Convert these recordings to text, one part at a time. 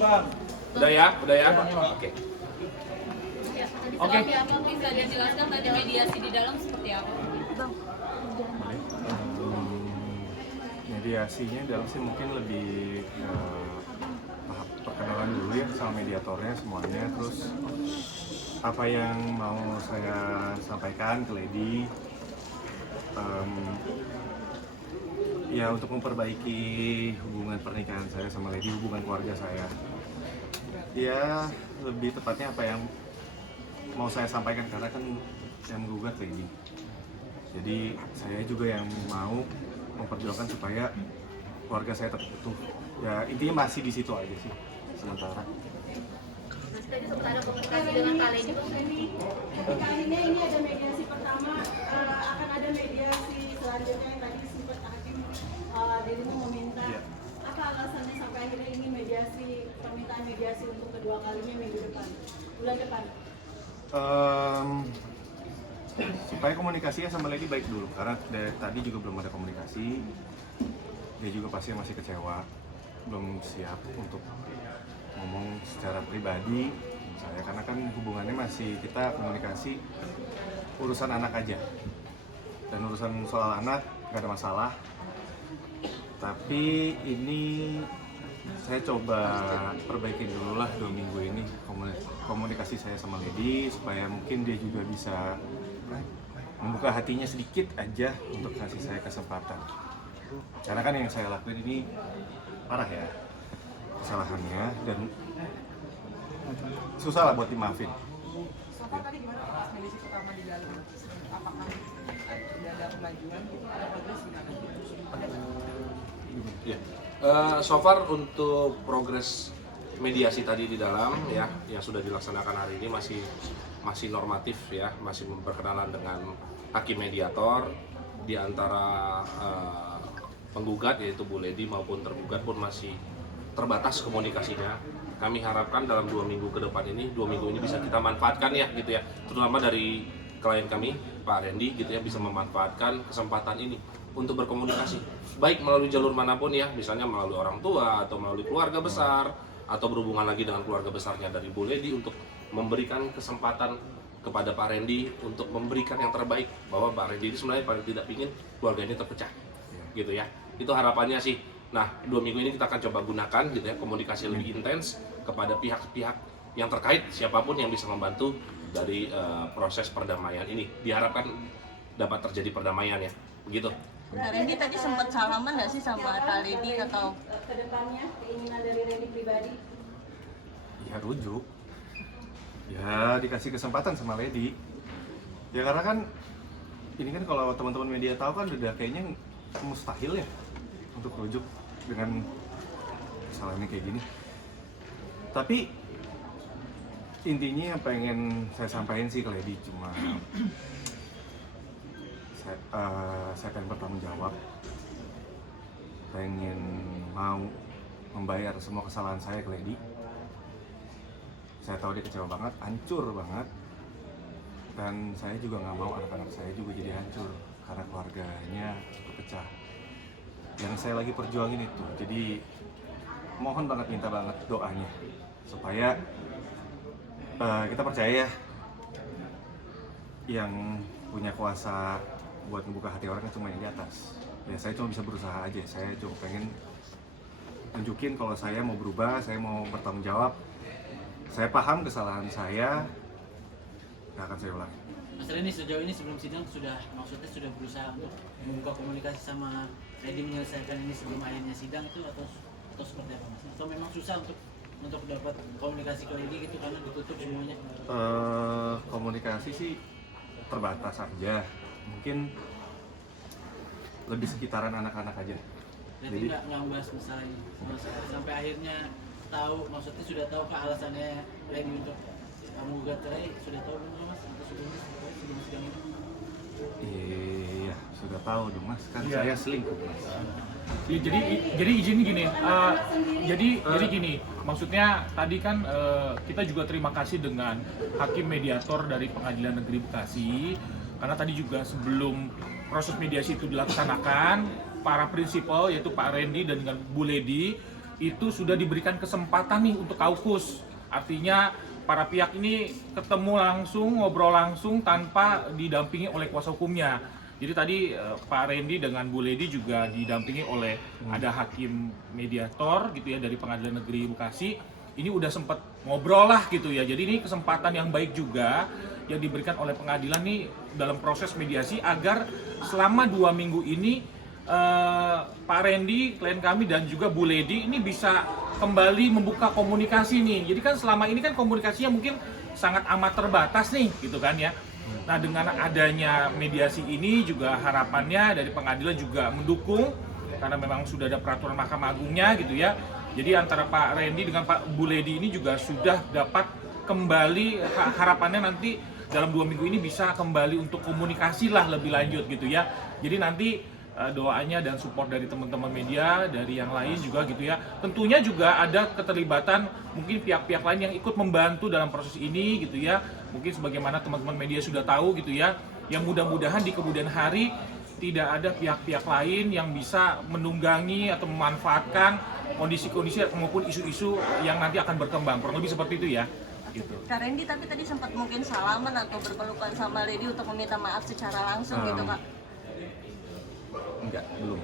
Udah ya? Oke. Ya, tadi Oke. seperti apa bisa dijelaskan tadi mediasi di dalam seperti apa? Mediasinya dalam sih mungkin lebih tahap perkenalan dulu ya sama mediatornya semuanya, terus apa yang mau saya sampaikan ke Lady ya untuk memperbaiki hubungan pernikahan saya sama Lady, hubungan keluarga saya. Ya lebih tepatnya apa yang mau saya sampaikan karena kan yang menggugat Lady. Jadi saya juga yang mau memperjuangkan supaya keluarga saya tetap utuh. Ya intinya masih di situ aja sih sementara. Mas tadi sempat ada komunikasi dengan Kak Lady. Ketika akhirnya ini ada mediasi pertama, akan ada mediasi selanjutnya yang tadi sempat hakim dirimu meminta. Iya. Apa alasannya sampai akhirnya ini mediasi, permintaan mediasi untuk kedua kalinya minggu depan, bulan depan? Supaya komunikasinya sama Lady baik dulu karena dari tadi juga belum ada komunikasi. Dia juga pasti masih kecewa, belum siap untuk ngomong secara pribadi sama saya karena kan hubungannya masih kita komunikasi urusan anak aja, dan urusan soal anak gak ada masalah. Tapi ini saya coba perbaikin dulu lah 2 minggu ini komunikasi saya sama Lady supaya mungkin dia juga bisa membuka hatinya sedikit aja untuk kasih saya kesempatan. Karena kan yang saya lakuin ini parah ya kesalahannya dan susah lah buat dimaafin. Sofa tadi gimana pas mediasi pertama di dalam? Apakah sudah ada kemajuan? Ada progres gimana? Ya. So far untuk progres mediasi tadi di dalam ya yang sudah dilaksanakan hari ini masih normatif ya, masih berkenalan dengan hakim mediator di antara penggugat yaitu Bu Lady maupun tergugat pun masih terbatas komunikasinya. Kami harapkan dalam 2 minggu ke depan ini, 2 minggu ini bisa kita manfaatkan ya gitu ya, terutama dari klien kami Pak Randy gitu ya, bisa memanfaatkan kesempatan ini untuk berkomunikasi baik melalui jalur manapun ya, misalnya melalui orang tua atau melalui keluarga besar atau berhubungan lagi dengan keluarga besarnya dari Bu Lady untuk memberikan kesempatan kepada Pak Randy untuk memberikan yang terbaik, bahwa Pak Randy ini sebenarnya paling tidak ingin keluarga ini terpecah gitu ya, itu harapannya sih. Nah 2 minggu ini kita akan coba gunakan gitu ya, komunikasi lebih intens kepada pihak-pihak yang terkait, siapapun yang bisa membantu dari proses perdamaian ini, diharapkan dapat terjadi perdamaian ya, begitu. Kak Randy tadi sempat salaman nggak sih sama Kak Lady atau? Kedepannya keinginan dari Randy pribadi? Ya rujuk, ya dikasih kesempatan sama Lady. Ya karena kan ini kan kalau teman-teman media tahu kan udah kayaknya mustahil ya untuk rujuk dengan kesalahannya kayak gini. Tapi intinya yang pengen saya sampaikan sih ke Lady cuma saya pengen bertanggung jawab, pengen mau membayar semua kesalahan saya ke Lady. Saya tahu dia kecewa banget, hancur banget, dan saya juga nggak mau anak-anak saya juga jadi hancur karena keluarganya kepecah. Yang saya lagi perjuangin itu, jadi mohon banget, minta banget doanya supaya kita percaya yang punya kuasa buat membuka hati orang kan cuma yang di atas. Ya saya cuma bisa berusaha aja, saya cuma pengen tunjukin kalau saya mau berubah, saya mau bertanggung jawab. Saya paham kesalahan saya, nggak akan saya ulangi. Mas Randy sejauh ini sebelum sidang maksudnya sudah berusaha untuk membuka komunikasi sama Lady menyelesaikan ini sebelum akhirnya sidang itu atau seperti apa Mas? Atau memang susah untuk dapat komunikasi ke Lady gitu karena ditutup semuanya? Komunikasi sih terbatas aja, mungkin lebih sekitaran anak-anak aja. Jadi nggak membahas masalah ini sampai akhirnya tahu, maksudnya sudah tahu ke alasannya Lady untuk menggugat cerai, sudah tahu belum Mas? Atau sebelum sidang ini? Iya, sudah tahu dong Mas, kan saya selingkuh Mas. Ya, jadi izin gini, jadi gini, maksudnya tadi kan kita juga terima kasih dengan hakim mediator dari Pengadilan Negeri Bekasi, karena tadi juga sebelum proses mediasi itu dilaksanakan, para prinsipal yaitu Pak Randy dan dengan Bu Lady itu sudah diberikan kesempatan nih untuk kaukus. Artinya para pihak ini ketemu langsung, ngobrol langsung tanpa didampingi oleh kuasa hukumnya. Jadi tadi Pak Randy dengan Bu Lady juga didampingi oleh ada hakim mediator gitu ya dari Pengadilan Negeri Bekasi. Ini udah sempat ngobrol lah gitu ya. Jadi ini kesempatan yang baik juga yang diberikan oleh pengadilan nih dalam proses mediasi agar selama 2 minggu ini Pak Randy, klien kami dan juga Bu Lady ini bisa kembali membuka komunikasi nih. Jadi kan selama ini kan komunikasinya mungkin sangat amat terbatas nih gitu kan ya. Nah dengan adanya mediasi ini juga harapannya dari pengadilan juga mendukung karena memang sudah ada peraturan Mahkamah Agungnya gitu ya. Jadi antara Pak Randy dengan Pak Bu Lady ini juga sudah dapat kembali, harapannya nanti dalam 2 minggu ini bisa kembali untuk komunikasi lah lebih lanjut gitu ya. Jadi nanti doanya dan support dari teman-teman media, dari yang lain juga gitu ya. Tentunya juga ada keterlibatan mungkin pihak-pihak lain yang ikut membantu dalam proses ini gitu ya. Mungkin sebagaimana teman-teman media sudah tahu gitu ya. Yang mudah-mudahan di kemudian hari tidak ada pihak-pihak lain yang bisa menunggangi atau memanfaatkan kondisi-kondisi maupun isu-isu yang nanti akan berkembang. Kurang lebih seperti itu ya. Gitu. Kak Randy tapi tadi sempat mungkin salaman atau berpelukan sama Lady untuk meminta maaf secara langsung gitu Kak? Enggak, belum.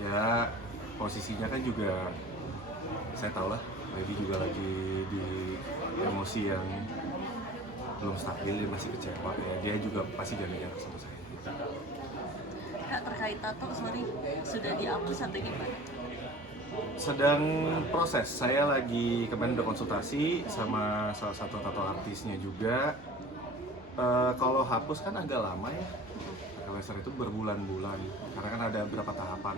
Ya posisinya kan juga saya tahu lah, Lady juga lagi di emosi yang belum stabil, dia masih kecewa ya. Dia juga pasti jaga jarak sama saya. Kak terkait tato, sorry, sudah dihapus atau gimana? Sedang proses, saya lagi kemarin udah konsultasi sama salah satu tato artisnya juga. Kalau hapus kan agak lama ya. Laser itu berbulan-bulan karena kan ada beberapa tahapan.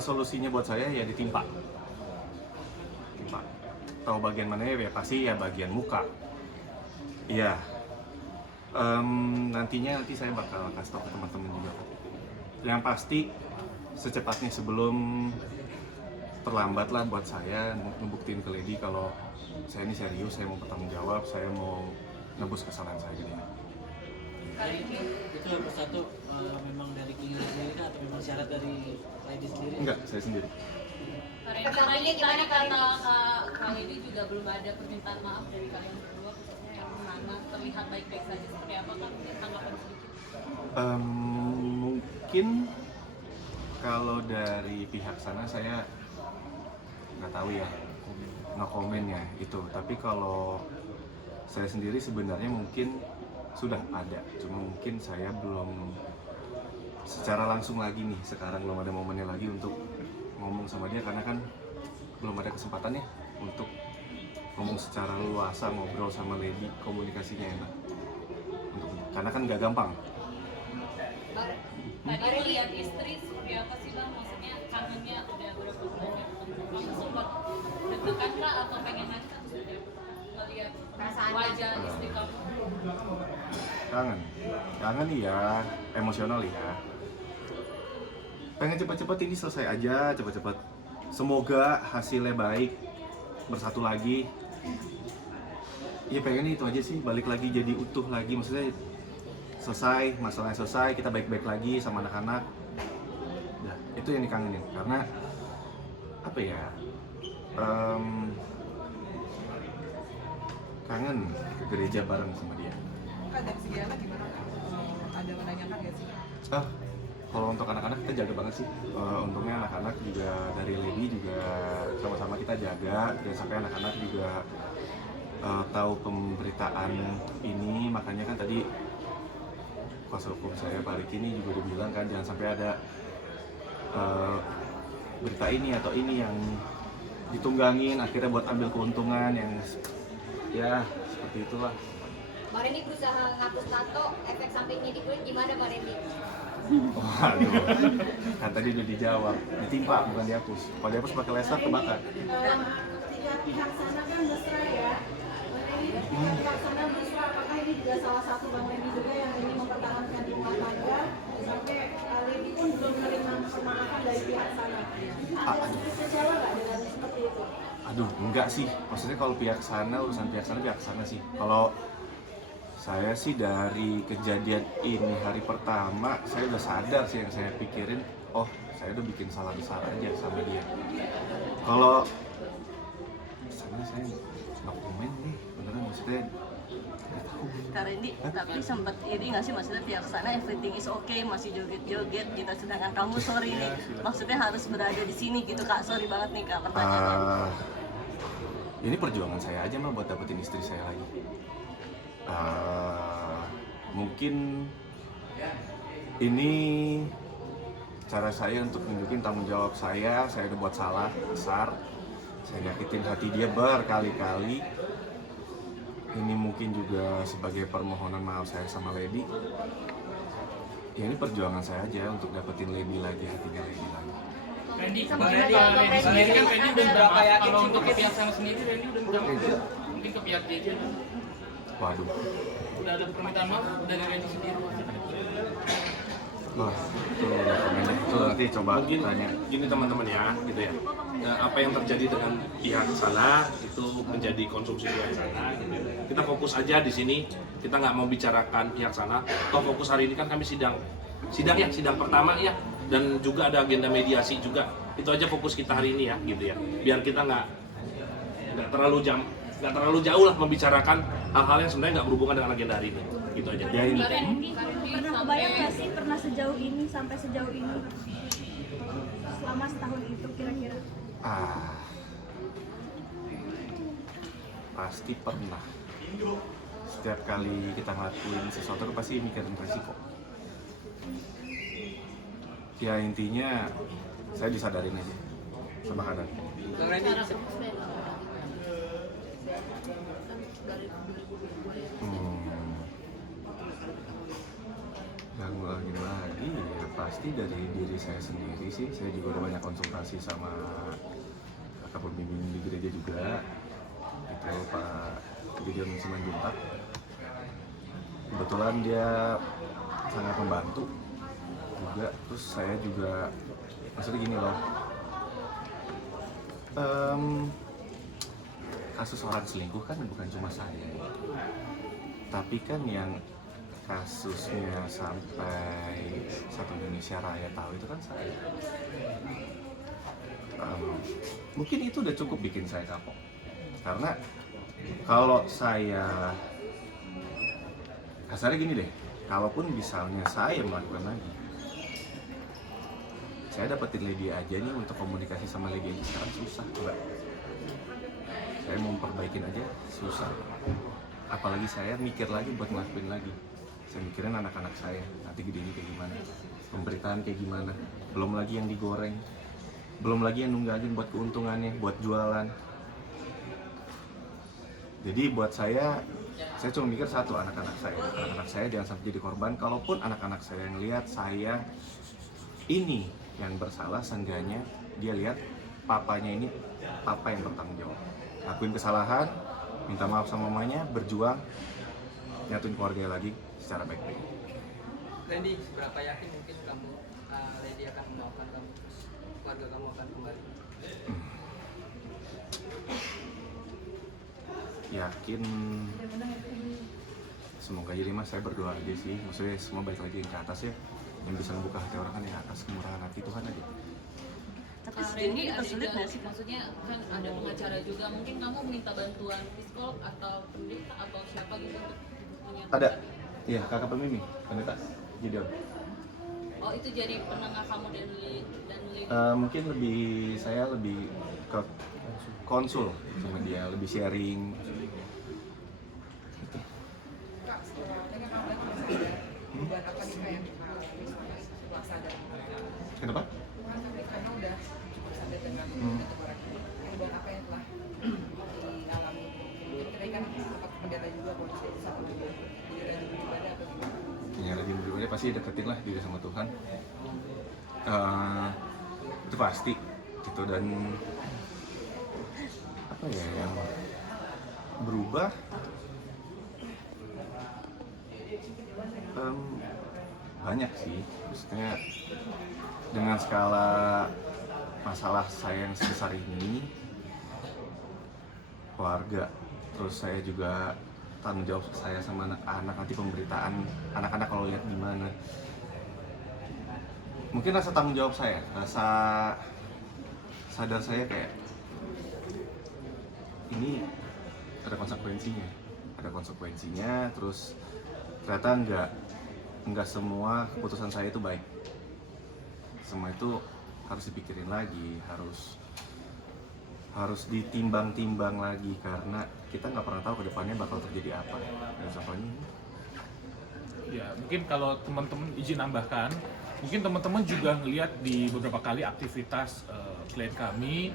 Solusinya buat saya ya ditimpa. Tahu bagian mana ya pasti ya bagian muka. Iya. Nanti saya bakal kasih tahu ke teman-teman juga. Yang pasti secepatnya sebelum terlambat lah buat saya ngebuktiin ke Lady kalau saya ini serius, saya mau bertanggung jawab, saya mau nebus kesalahan saya gitu ya. Itu persatu memang dari keinginan sendiri atau memang syarat dari Lady sendiri? Enggak, saya sendiri. Kak Randy gimana kata Kak Lady juga belum ada permintaan maaf dari kalian berdua, khususnya yang mana terlihat baik-baik saja, seperti apa Kak? Tanggapan sedikit. Mungkin kalau dari pihak sana saya nggak tahu ya, no comment ya itu. Tapi kalau saya sendiri sebenarnya mungkin sudah ada, cuma mungkin saya belum secara langsung lagi nih, sekarang belum ada momennya lagi untuk ngomong sama dia karena kan belum ada kesempatannya untuk ngomong secara luasa, ngobrol sama Lady, komunikasinya enak karena kan nggak gampang. Tadi melihat istri seperti apa sih Bang? Maksudnya kangennya udah berapa bulan ya ketemu? Kamu sempat deg-degan kah atau pengen nanya atau seperti apa? Melihat wajah istri kamu? Kangen iya, emosional ya. Pengen cepet-cepet ini selesai aja, cepet-cepet. Semoga hasilnya baik, bersatu lagi. Ya pengen itu aja sih, balik lagi jadi utuh lagi, maksudnya selesai, masalahnya selesai, kita baik-baik lagi sama anak-anak. Nah, itu yang dikangenin, karena apa ya? Kangen ke gereja bareng sama dia. Kak, dari segi anak gimana Kak? Ada menanyakan nggak sih? Kalau untuk anak-anak kita jaga banget sih. Untungnya anak-anak juga dari Lady juga sama-sama kita jaga, dan sampai anak-anak juga tahu pemberitaan ini. Makanya kan tadi kuasa hukum saya balik ini juga udah bilang kan jangan sampai ada berita ini atau ini yang ditunggangin akhirnya buat ambil keuntungan yang ya seperti itulah. Mbak Randy berusaha ngapus tato, efek sampingnya di kulit gimana Mbak Randy? Waduh, kan tadi udah dijawab, ditimpa bukan dihapus. Kalau dihapus pakai laser kebakar. Ketika pihak sana kan mesra ya, pihak sana mesra, apakah ini juga salah satu Bang Randy juga yang ingin mempertahankan rumah tangga sampai Lady pun belum menerima permaafan dari pihak sana. Ada sedikit kecewa nggak dengan seperti itu? Aduh, enggak sih. Maksudnya kalau pihak sana, urusan pihak sana sih. Kalau saya sih dari kejadian ini hari pertama, saya udah sadar sih yang saya pikirin, oh saya udah bikin salah besar aja sama dia. Kalau misalnya saya nggak komen nih, beneran maksudnya nggak tahu. Kak Randy, tapi sempat ini nggak sih maksudnya pihak sana everything is okay, masih joget-joget kita, sedangkan kamu sorry nih, maksudnya harus berada di sini gitu Kak, sorry banget nih Kak pertanyaan. Ini perjuangan saya aja mah buat dapetin istri saya lagi. Mungkin ini cara saya untuk nunjukin tanggung jawab saya udah buat salah besar, saya nyakitin hati dia berkali-kali. Ini mungkin juga sebagai permohonan maaf saya sama Lady. Ya ini perjuangan saya aja untuk dapetin Lady lagi, hatinya Lady lagi. Randy sendiri kan Randy udah berapa yakin untuk ke pihak sana sendiri, Randy udah berapa mungkin ke pihak JJ? Waduh. Udah ada permintaan maaf dari Randy sendiri? Wah, itu nanti coba Mungkin tanya. gini teman-teman ya, gitu ya. Apa yang terjadi dengan pihak sana itu menjadi konsumsi pihak sana. Gitu. Kita fokus aja di sini. Kita nggak mau bicarakan pihak sana. Toh fokus hari ini kan kami sidang pertama ya, dan juga ada agenda mediasi juga. Itu aja fokus kita hari ini ya, gitu ya. Biar kita nggak terlalu jauh lah membicarakan hal-hal yang sebenarnya nggak berhubungan dengan agenda hari ini. Gitu aja. Ya ini. Pernah kebayang nggak sih pernah sejauh ini sampai sejauh ini selama setahun itu kira-kira? Pasti pernah. Setiap kali kita ngelakuin sesuatu pasti mikirin resiko. Ya intinya saya disadarin aja sama kadang. Bang Randy, Ngulangin lagi ya pasti dari diri saya sendiri sih. Saya juga udah banyak konsultasi sama kakak pembimbing di gereja juga, itu Pak Gideon Simanjuntak. Kebetulan dia sangat membantu juga. Terus saya juga maksudnya gini loh, kasus orang selingkuh kan bukan cuma saya, tapi kan yang kasusnya sampai satu Indonesia Raya tahu itu kan saya. Mungkin itu udah cukup bikin saya kapok, karena kalau saya kasarnya gini deh, kalaupun misalnya saya melakukan lagi, saya dapetin Lady aja nih, untuk komunikasi sama Lady aja sekarang susah Mbak. Saya mau perbaikin aja susah, apalagi saya mikir lagi buat ngelakuin lagi. Saya mikirin anak-anak saya, nanti gedenya kayak gimana, pemberitaan kayak gimana, belum lagi yang digoreng, belum lagi yang nunggangin buat keuntungannya, buat jualan. Jadi buat saya cuma mikir satu, anak-anak saya jangan sampai jadi korban. Kalaupun anak-anak saya yang lihat saya ini yang bersalah, seenggaknya dia lihat papanya ini papa yang bertanggung jawab, lakuin kesalahan, minta maaf sama mamanya, berjuang, nyatuin keluarga lagi secara baik-baik. Randy, seberapa yakin mungkin kamu Randy akan memaafkan kamu, terus keluarga kamu akan kembali? Yakin, semoga jadi mas, saya berdoa aja sih, maksudnya semua balik lagi ke atas ya, yang bisa membuka hati orang kan yang atas, kemurahan hati Tuhan aja. Tapi Kak sejauh ini Randy, kita ada sulit juga, nggak sih? maksudnya kan ada pengacara juga, mungkin kamu minta bantuan psikolog atau pendeta atau siapa gitu untuk menyatukan? Ada, iya kakak pembimbing, pendeta Gideon. Oh itu jadi penengah kamu dan Lady? Mungkin saya lebih ke konsul sama dia, lebih sharing. Kak, sebenarnya kamu lagi sadar perubahan apa nih Kak yang setelah sadar? Kenapa? Karena udah cukup sadar dengan teguran ini. Perubahan apa yang telah dialami? Mungkin kita kan sempat pendeta juga kondisi sama juga. Jadi rajin beribadah atau gimana? Ya rajin beribadah pasti deketin lah diri sama Tuhan. Itu pasti gitu. Dan apa ya yang berubah, banyak sih, maksudnya dengan skala masalah saya yang sebesar ini, keluarga, terus saya juga tanggung jawab saya sama anak-anak, nanti pemberitaan anak-anak kalau lihat gimana. mungkin rasa tanggung jawab saya, rasa sadar saya kayak ini ada konsekuensinya, terus ternyata nggak semua keputusan saya itu baik, semua itu harus dipikirin lagi, harus ditimbang-timbang lagi, karena kita nggak pernah tahu kedepannya bakal terjadi apa. Dan contohnya Ya, mungkin kalau teman-teman izin nambahkan, mungkin teman-teman juga ngelihat di beberapa kali aktivitas klien kami,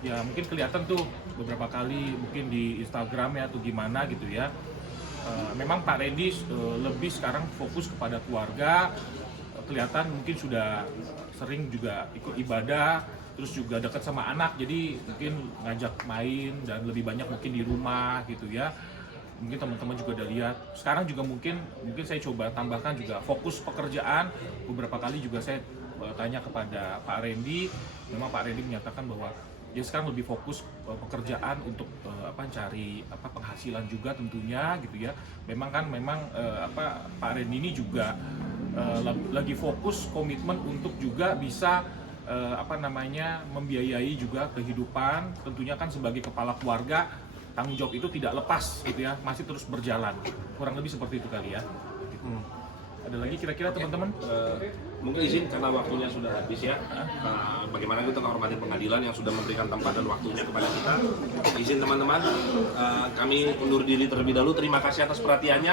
ya mungkin kelihatan tuh beberapa kali mungkin di Instagram ya atau gimana gitu ya. Memang Pak Randy lebih sekarang fokus kepada keluarga, kelihatan mungkin sudah sering juga ikut ibadah, terus juga dekat sama anak, jadi mungkin ngajak main dan lebih banyak mungkin di rumah gitu ya. Mungkin teman-teman juga udah lihat. Sekarang juga mungkin saya coba tambahkan juga fokus pekerjaan. Beberapa kali juga saya tanya kepada Pak Randy, memang Pak Randy menyatakan bahwa dia sekarang lebih fokus pekerjaan untuk cari penghasilan juga tentunya gitu ya. Memang Pak Randy ini juga lagi fokus komitmen untuk juga bisa membiayai juga kehidupan, tentunya kan sebagai kepala keluarga tanggung jawab itu tidak lepas gitu ya, masih terus berjalan, kurang lebih seperti itu kali ya. Ada lagi kira-kira teman-teman? Mungkin izin karena waktunya sudah habis ya. Bagaimana kita menghormati pengadilan yang sudah memberikan tempat dan waktunya kepada kita. Izin teman-teman, kami undur diri terlebih dahulu. Terima kasih atas perhatiannya.